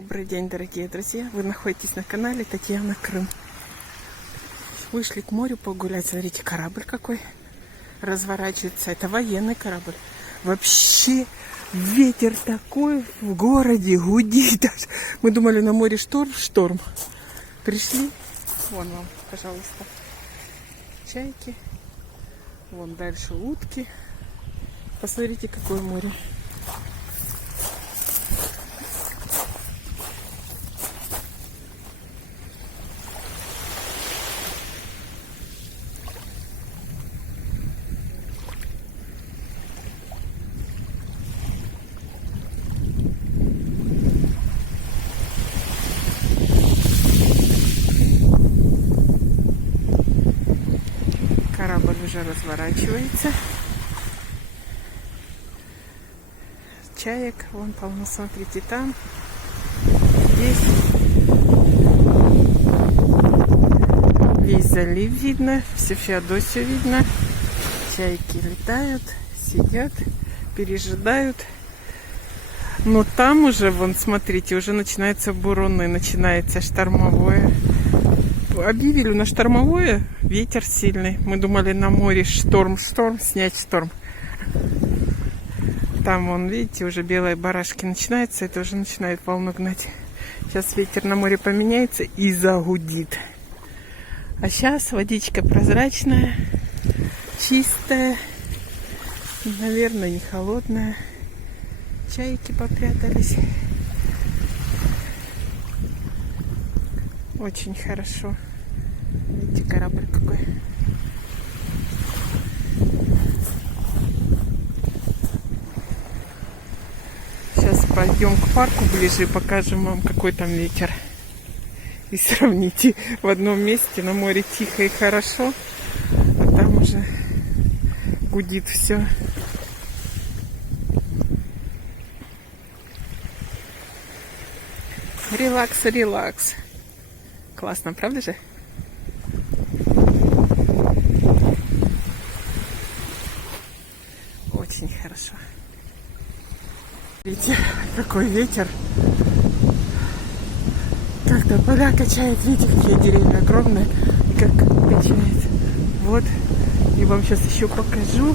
Добрый день, дорогие друзья! Вы находитесь на канале Татьяна Крым. Вышли к морю погулять. Смотрите, корабль какой разворачивается. Это военный корабль. Вообще ветер такой в городе, гудит. Мы думали, на море шторм. Пришли. Вон вам, пожалуйста, чайки. Вон дальше утки. Посмотрите, какое море. Корабль уже разворачивается. Чаек вон полно, смотрите, там, здесь. Весь залив видно, всю Феодосию видно. Чайки летают, сидят, пережидают. Но там уже, вон, смотрите, уже начинается буруны, начинается штормовое. Объявили на штормовое, ветер сильный. Мы думали, на море шторм, снять шторм. Там, вон, видите, уже белые барашки начинаются, это уже начинает волну гнать. Сейчас ветер на море поменяется и загудит. А сейчас водичка прозрачная, чистая, наверное, не холодная. Чайки попрятались. Очень хорошо. Видите, корабль какой. Сейчас пойдем к парку ближе и покажем вам, какой там ветер. И сравните. В одном месте на море тихо и хорошо, а там уже гудит все. Релакс, релакс. Классно, правда же? Очень хорошо. Видите, какой ветер. Как-то поля качает. Видите, какие деревья огромные. И как качает. Вот. И вам сейчас еще покажу.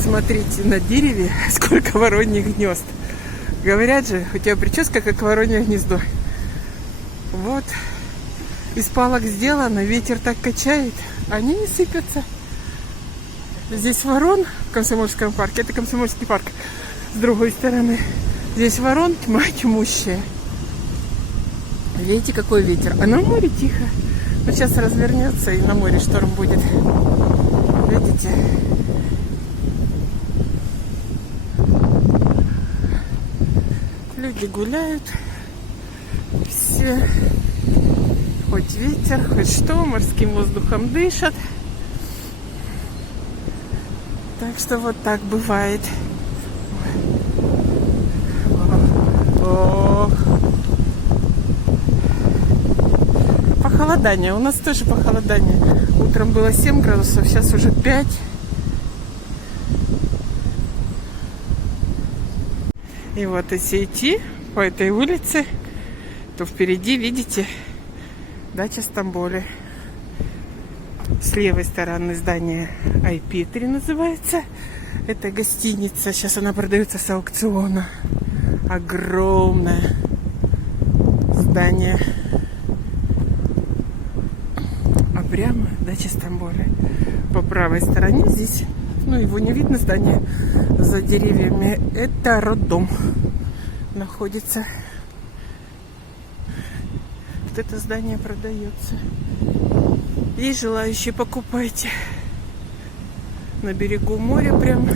Смотрите, на дереве сколько вороньих гнезд. Говорят же, у тебя прическа как воронье гнездо. Вот. Из палок сделано, ветер так качает, они не сыпятся. Здесь ворон в Комсомольском парке, это Комсомольский парк. С другой стороны, здесь ворон тьма тьмущая. Видите, какой ветер. А на море тихо. Но сейчас развернется и на море шторм будет. Видите? Люди гуляют. Все. Хоть ветер, хоть что, морским воздухом дышат. Так что вот так бывает. Ох. Похолодание. У нас тоже похолодание. Утром было 7 градусов, сейчас уже 5. И вот если идти по этой улице, то впереди, видите, дача Стамболи. С левой стороны здание IP3 называется. Это гостиница. Сейчас она продается с аукциона. Огромное здание. А прямо дача Стамболи. По правой стороне здесь, ну, его не видно, здание за деревьями. Это роддом находится. Вот это здание продается. Есть желающие, покупайте. На берегу моря прям.